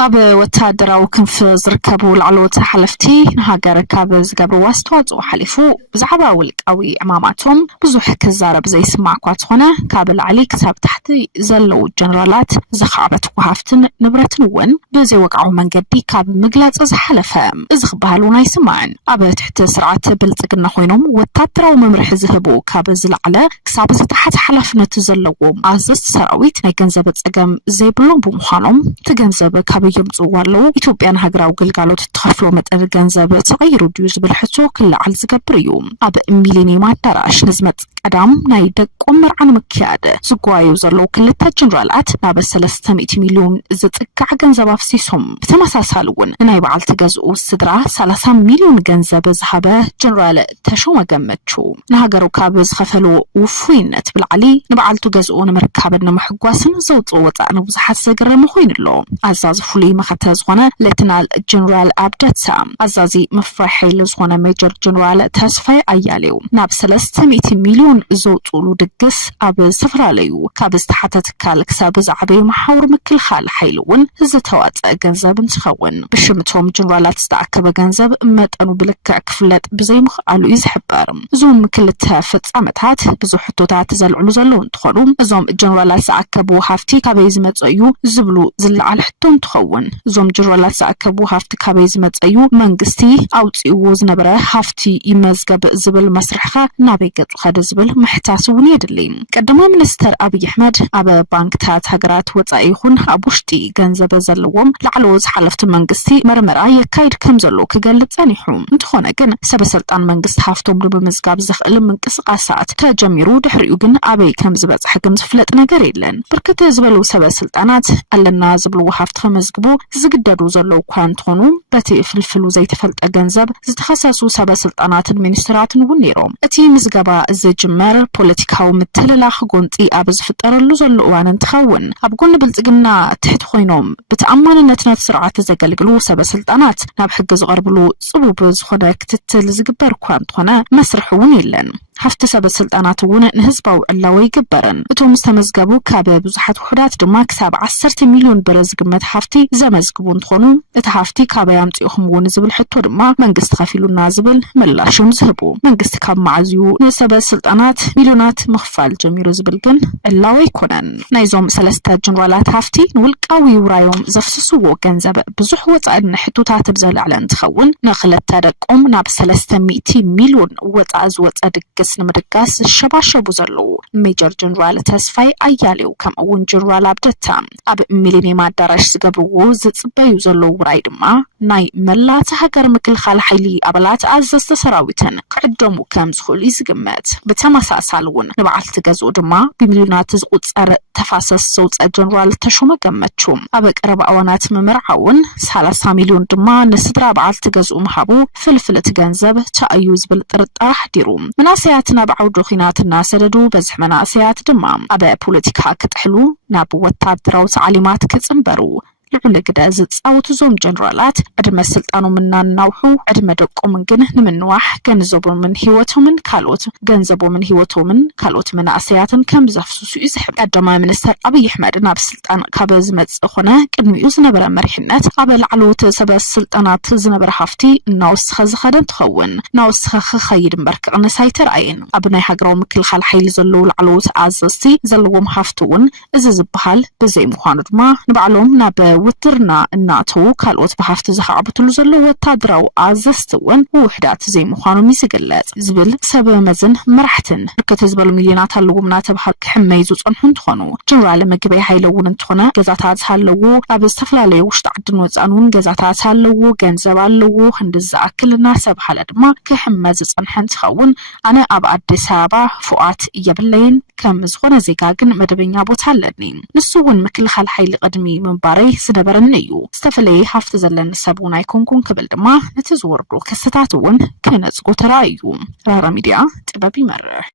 أب وتادروا كنف زركبوا العلوت حلفتي نهاجر كاب زجبروا واستوات وحلفوا زعبا ولك أوي أماماتهم بزوح كزارب زي سمع قاتهنا كاب العلي كتاب تحتي زلوا الجنرالات زخابت وهافتن نبرت نون بزي وقعوا من قدي كاب مقلات زحلفة زخبهالونا يسمعن أب تحت سرعة بلتقنا خوينهم وتادروا ممرح زهبوا كاب زلعلة كساب تحت حلفنا تزلوهم عزز سراويت نجنزبت أجم زي بلون بمحانهم تجنزب كاب يمصوالو ኢትዮጵያን ሀገራው ግልጋሎት ተከፍሎ መጠን ገንዘብ ተቀይሩ ዲዩዝ ብልሕቶ ክልዓል ዝገብር እዩ ኣብ ሚሊኒየም አዳራሽ ንዝመጽ ቀዳም ናይ ደቆም መርዓን መክያደ ዝጓዩ ዘሎ ክልተ ጀነራላት ናብ 300 ሚሊዮን ዝጥቃዕ ገንዘብ አፍሲሶም በተመሳሳሉን ናይ በዓል ተገዝኡ ስድራ 30 ሚሊዮን ገንዘብ ዝሃበ ጀነራል ተሾመ ገመቹ ንሃገሩ ካብ ዝኸፈሉ ውፉይነት ብልዓሊ ንበዓልቱ ገዝኡ ንምርካብን ምሕጓስን ዘውጽ ወጣ ንብዝሓት ዘገረመ ኮይንሎ አዛዝ ፍሉይ مختز خونه لتنال جنرال عبدتا عزازي مفرحي لزخونه ميجر جنرال تسفاي اياليو ناب 300 مليون زوطولو دقس اب سفراليو كابستحتت كالكساب زعبي محاور مكل خال حيلون زتوات ገንዘብ እንትኸውን ብሽምቶም ጀነራላት ዝተኣከበ ገንዘብ መጠኑ ብልክዕ ክፍለጥ ብዘይ ምኽኣሉ ይዝሕበር እዞም ክልተ ፍጻመታት ብዙሕ ሕቶታት ዘልዕሉ ዘለዉ እንትኾኑ እዞም ጀነራላት ዝተኣከቡ ሃፍቲ ካበይ ዝመጹ እዩ ዝብሉ ዝለዓል ሕቶ እንትኸውን እዞም ጀነራላት ዝተኣከቡ ሃፍቲ ካበይ ዝመጹ እዩ መንግስቲ ኣውፂኡ ዝነበረ ሃፍቲ ይመዝገብ ዝብል መስርሕኻ ናበይ ገጹ ኸደ ዝብል ምሕታስ እውን የድሊ ቀዳማይ ሚኒስተር አብይ አሕመድ ኣብ ባንክታት ሃገራት ወጻኢ ይኹን ኣብ ውሽጢ ገንዘብ ዘለዎም لعلوز حلفت منجستي مرمرة يكايد كم زلو كجلت ثانيهم انتخونا جن سب سلطان منجست حافتهم بمزجاب زخل من قصقاسات تجميرو دحريو جن أبي كم زبط حكم زفلت نجاريلن بركة زبلو سب سلطانات ألنا زبلو حافت خمزجبو زجدرو زلو كوانتونو بتي فلفلو زي تفلت أجنزب زتخصصو سب سلطانات المنسترات ونيروم أتي مزجبا زجمر بوليتيكاو متللا خجونتي أبز فترلو زلو وان تخون أبقون بلتجنا تحت خوينهم بتأمن نتنات سرعة زجلجلو سب سلطانات ناب حق زغربلو صبوب زخنا كتتل زجبر كوانتونا مسرحون يلن حفت سب السلطانات ون نهزبوا اللوي جبرن اتوم استمزجبو كابه بزحت وحدات دما كساب 10 مليون برز قمت حفتي زمزجبون تخونو اتحفتي كابه يمطيهم ون زبل حتو دما منجست خفيلو نازبل ملاشم زهبو منجست كاب معزيو نسب السلطانات مليونات مخفال جميرو زبلجن اللوي كونن نايزوم 3 جنرالات حفتي نولقاوي ورايوم زفسسو ገንዘብ ብዙሕ ወጻእ ንሕቶታት ብዘለዓለን ትኸውን ንኽለት ተደቆም ናብ 300 ሚሊዮን ወጻእ ዝወጻ ድግስ ንምድጋስ ሸባሸቡ ዘለው ሜጀር ጀነራል ተስፋይ አያሌው ከምኡውን ጀነራል አብደታ ኣብ ሚሊኒየም አዳራሽ ዝገብርዎ ዝጽበዩ ዘለው ውራይ ድማ ናይ መላእቲ ሃገር ምክልኻል ሓይሊ ኣባላት ኣዘዝተ ሰራዊትን ክዕደሙ ከም ዝኽእሉ ይዝግመት ብተመሳሳሉን ንበዓልቲ ገዝኡ ድማ ብሚሊዮናት ዝቁጸር ተፋሰስ ዘውጻ ጀነራል ተሾመ ገመቹ ኣብ ቀረባ ኣዋናት መምርዓውን 30 ሚሊዮን ድማ ንስድራ በዓልቲ ገዝኡ መሃቡ ፍልፍልት ገንዘብ ተኣዩ ዝብል ጥርጣሬ ሓዲሩ መናእሰያትና ብዓውዱ ኺናትና ሰደዱ በዝሕ መናእሰያት ድማ ኣብ ፖለቲካ ክትሕሉ ናብ ወታደራዊ ተዓሊማት ክጽምበሩ ልዑል ግደ ዝጻውቱ ዞም ጀነራላት ዕድመ ስልጣኑ ምናናውሑ ዕድመ ደቆምን ግን ንምንዋሕ ገንዘቦምን ህይወቶምን ካልኦት ገንዘቦምን ህይወቶምን ካልኦት መናእሰያትን ከም ዘፍሱሱ ይዝሕብ ቀዳማይ ሚኒስተር አብይ አሕመድ ናብ ስልጣን ካብ ዝመጽእ ኾነ ቅድሚኡ ዝነበረ መሪሕነት ኣብ ላዕሎት ሰበ ስልጣናት ዝነበረ ሃፍቲ እናወስኸ ዝኸደን ትኸውን ናወስኸ ክኸይድ እምበር ክቕንስ ኣይተረኣየን ኣብ ናይ ሃገራዊ ምክልኻል ሓይሊ ዘለዉ ላዕሎት ኣዘዝቲ ዘለዎም ሃፍቲውን እዚ ዝበሃል ብዘይ ምዃኑ ድማ ንባዕሎም ናብ ውትርና እናቱ ካልኦት በሃፍቲ ዝሓብቱሉ ዘሎ ወታደራዊ ኣዘዝቲውን ውሕዳት ዘይ ምዃኖም ይዝግለጽ ዝብል ሰብ መዝን መራሕትን ብርክት ዝበሉ ሚሊዮናት ኣለዎም ናተብሃል ክሕመይ ዝጸንሑ እንትኾኑ ጀነራል ምግበይ ሃይለውን እንትኾነ ገዛታት ኣለዎ ኣብ ዝተፈላለዩ ውሽጢ ዓድን ወጻኑን ገዛታት ኣለዎ ገንዘብ ኣለዎ ክንድዝኣክልና ሰብ ሓለ ድማ ክሕመ ዝጸንሐ እንትኸውን ኣነ ኣብ አዲስ አበባ ፉኣት የብለይን ከም ዝኾነ ዜጋ ግን መደበኛ ቦታ ኣለኒ ንሱውን ምክልኻል ሓይሊ ቀድሚ ምንባረይ ዝነበረን እዩ ዝተፈለየ ሃፍቲ ዘለን ሰብውን ኣይኮንኩን ክብል ድማ ነቲ ዝወርዱ ክስተታት እውን ክነጽጎ ተራእዩ ራራ ሚድያ ጥበብ ይመርሕ